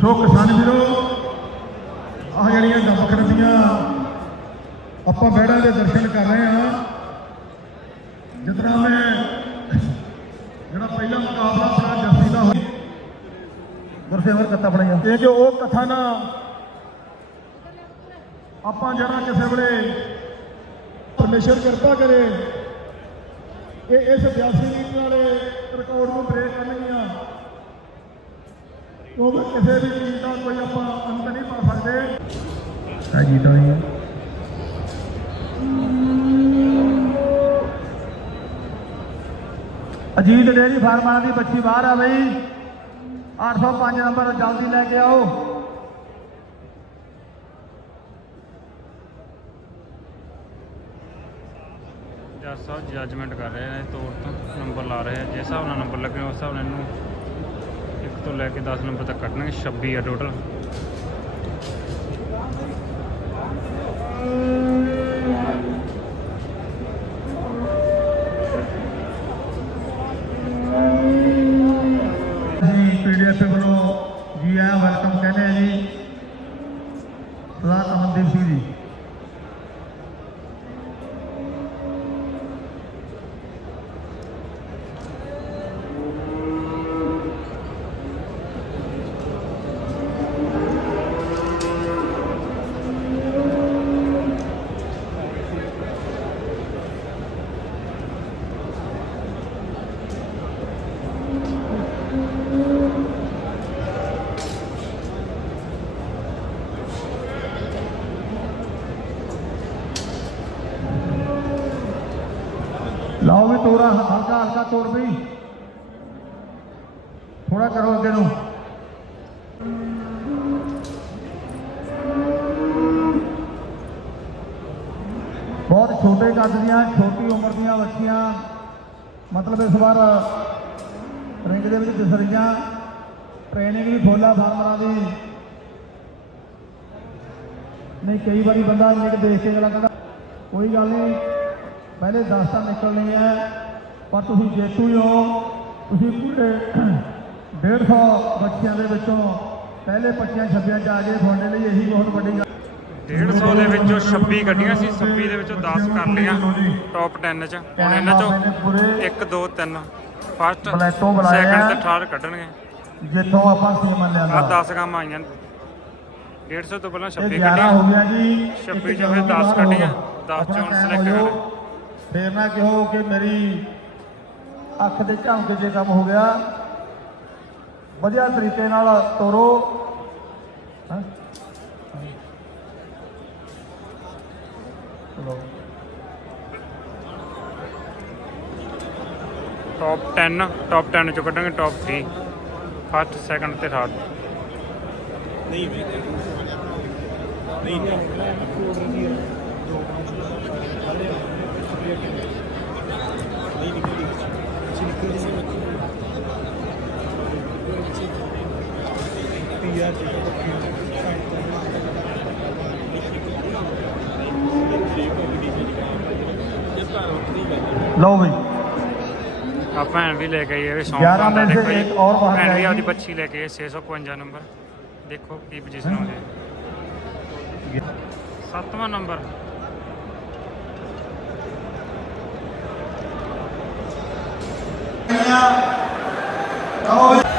ਸੋ ਕਿਸਾਨ ਵੀਰੋ, ਆਹ ਜਿਹੜੀਆਂ ਦਮਕਰ ਦੀਆਂ ਆਪਾਂ ਬੈੜਾਂ ਦੇ ਦਰਸ਼ਨ ਕਰ ਰਹੇ ਹਾਂ। ਜਿਤਨਾ ਮੈਂ ਜਿਹੜਾ ਪਹਿਲਾ ਮੁਕਾਬਲਾ ਆਪਣਾ ਜੱਸੀ ਦਾ ਹੋਇਆ। ਗੁਰਸੇਵਰ ਕੱਤਾ ਬਣਾਇਆ ਇਹ ਕਿ ਉਹ ਕਥਾ ਨਾ, ਆਪਾਂ ਜਿਹੜਾ ਕਿਸੇ ਵੇਲੇ ਪਰਮੇਸ਼ਰ ਕਿਰਪਾ ਕਰੇ। ਇਹ ਇਸ 82 ਲੀਟਰ ਵਾਲੇ ਕਿਉਂਕਿ ਕਿਸੇ ਵੀ ਚੀਜ਼ ਦਾ ਕੋਈ ਆਪਾਂ ਅੰਤ ਨਹੀਂ ਪਾ ਸਕਦੇ। ਆ ਜੀਤਾ ਨਹੀਂ ਹੈ। ਅਜੀਤ ਡੇਰੀ ਫਾਰਮਾਂ ਦੀ ਬੱਚੀ ਬਾਹਰ ਆ ਬਈ। 805 ਨੰਬਰ ਜਲਦੀ ਲੈ ਕੇ ਆਓ। ਜੱਜ ਸਾਹਿਬ ਜੱਜਮੈਂਟ ਕਰ ਰਹੇ ਨੇ ਤੋੜ ਤੋਂ ਨੰਬਰ ਲਾ ਰਹੇ ਆ। ਜਿਸ ਹਿਸਾਬ ਨਾਲ ਨੰਬਰ ਲੱਗੇ ਉਸ ਹਿਸਾਬ ਨਾਲ ਇਹਨੂੰ ਇੱਕ ਤੋਂ ਲੈ ਕੇ 10 ਨੰਬਰ ਤੱਕ ਕੱਢਣਗੇ 26 ਆ ਟੋਟਲ ਅਸੀਂ ਪੀਡੀਐਫ ਵੱਲੋਂ ਜੀ ਆਇਆਂ ਵੈਲਕਮ ਕਹਿੰਦੇ ਆ ਜੀ ਸਰਦਾਰ ਅਮਨਦੀਪ ਸਿੰਘ ਜੀ ਲਾਓ ਵੀ ਤੋਰਾ, ਹਲਕਾ ਹਲਕਾ ਤੋੜ ਬਈ। ਥੋੜਾ ਕਰੋ ਅੱਗੇ ਨੂੰ। ਬਹੁਤ ਛੋਟੇ ਕੱਦ ਦੀਆਂ, ਛੋਟੀ ਉਮਰ ਦੀਆਂ ਬੱਚੀਆਂ, ਮਤਲਬ ਇਸ ਵਾਰ ਰਿੰਗ ਦੇ ਵਿੱਚ ਦਿਸ ਰਹੀਆਂ। ਟ੍ਰੇਨਿੰਗ ਵੀ ਫੋਲਾ ਫਾਰਮਰਾਂ ਦੀ। ਨਹੀਂ, ਕਈ ਵਾਰੀ ਬੰਦਾ ਨਿਕ ਦੇਖ ਕੇ ਅਗਲਾ ਕਹਿੰਦਾ, ਕੋਈ ਗੱਲ ਨਹੀਂ। ਪਹਿਲੇ 10 ਤਾਂ ਨਿਕਲਣੀ ਹੈ ਪਰ ਤੁਸੀਂ ਜੇਤੂ ਹੀ ਤੁਸੀਂ ਪੂਰੇ 150 ਬੱਚਿਆਂ ਦੇ ਵਿੱਚੋਂ ਪਹਿਲੇ 25 26 ਚ ਆ ਗਏ। ਤੁਹਾਡੇ ਲਈ ਇਹੀ ਬਹੁਤ ਵੱਡੀ ਗੱਲ। 150 ਦੇ ਵਿੱਚੋਂ 26 ਕੱਢੀਆਂ ਸੀ 26 ਦੇ ਵਿੱਚੋਂ 10 ਕਰ ਲਈਆਂ। ਟੌਪ 10 ਚ। ਹੁਣ ਇਹਨਾਂ ਚੋਂ 1 2 3 ਫਸਟ ਸੈਕੰਡ ਆ। ਤੇ ਥਰਡ ਕੱਢਣਗੇ। ਜਿੱਥੋਂ ਆਪਾਂ ਸੀਮਨ ਆ ਲਿਆਂਦਾ 10 ਕੰਮ ਆਈਆਂ। 150 ਤੋਂ ਪਹਿਲਾਂ 26 ਇਹ 11 ਹੋ ਕੱਢੀਆਂ। ਗਿਆ ਜੀ। 26 ਚੋਂ ਫਿਰ 10 ਕੱਢੀਆਂ। 10 ਚੋਂ ਹੋ ਕਰਨਾ। ਫੇਰ ਨਾ ਕਹੋ ਕਿ ਮੇਰੀ ਅੱਖ ਦੇ ਝਾਂਕੇ 'ਚ ਕੰਮ ਹੋ ਗਿਆ। ਵਧੀਆ ਤਰੀਕੇ ਨਾਲ ਤੋਰੋ। ਟੌਪ 10 ਟੌਪ 10 ਚੋਂ ਕੱਢਾਂਗੇ ਟੌਪ 3 ਫਸਟ ਸੈਕੰਡ ਤੇ ਥਰਡ ਲਓ ਬਈ ਆ ਭੈਣ ਵੀ ਲੈ ਕੇ ਆਈ ਇਹ ਵੀ ਸੌਂਪ 11 ਹੁੰਦਾ में से ਦੇਖੋ ਜੀ एक और बाहर ਭੈਣ ਵੀ आएगी। ਆਪਦੀ ਬੱਚੀ ਲੈ ਕੇ ਆਈ 655 ਨੰਬਰ ਦੇਖੋ ਕੀ ਪੋਜੀਸ਼ਨ ਆਉਂਦੀ ਹੈ ਸੱਤਵਾਂ ਨੰਬਰ না।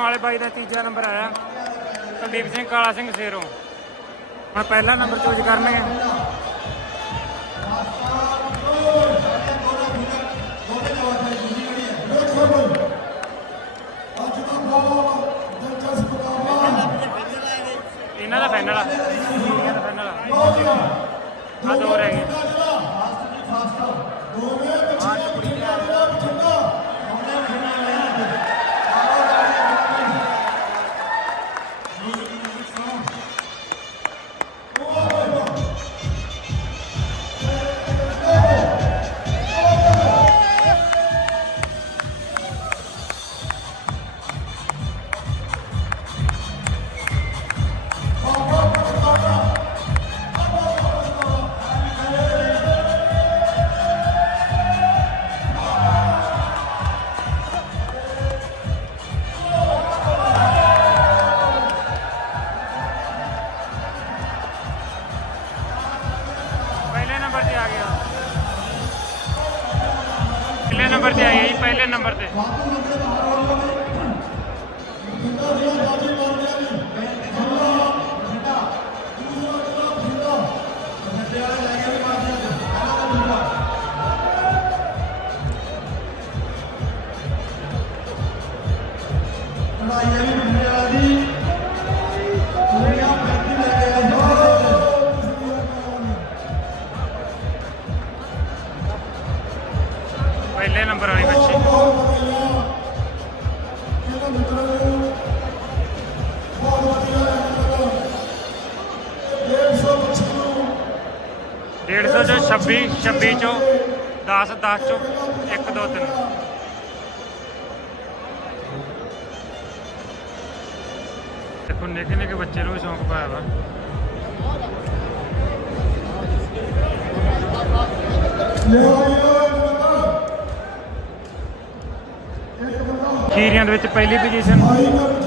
ਸ਼ੇਰੋਂ ਵਾਲੇ ਬਾਈ ਦਾ ਤੀਜਾ ਨੰਬਰ ਆਇਆ। ਕੁਲਦੀਪ ਸਿੰਘ, ਕਾਲਾ ਸਿੰਘ ਸ਼ੇਰੋਂ। ਹੁਣ ਪਹਿਲਾ ਨੰਬਰ ਚੂਜ਼ ਕਰਨਗੇ। ਇਹਨਾਂ ਨੰਬਰ ਤੇ ਆਈ ਗਿਆ ਜੀ ਪਹਿਲੇ ਨੰਬਰ ਤੇ। 26 26 ਚੋਂ 10 10 ਚੋਂ 1 2 3 ਦੇਖੋ ਨਿੱਕੇ ਨਿੱਕੇ ਬੱਚੇ ਨੂੰ ਵੀ ਸ਼ੌਂਕ ਪਾਇਆ ਵਾ। ਖੀਰੀਆਂ ਦੇ ਵਿੱਚ ਪਹਿਲੀ ਪੋਜੀਸ਼ਨ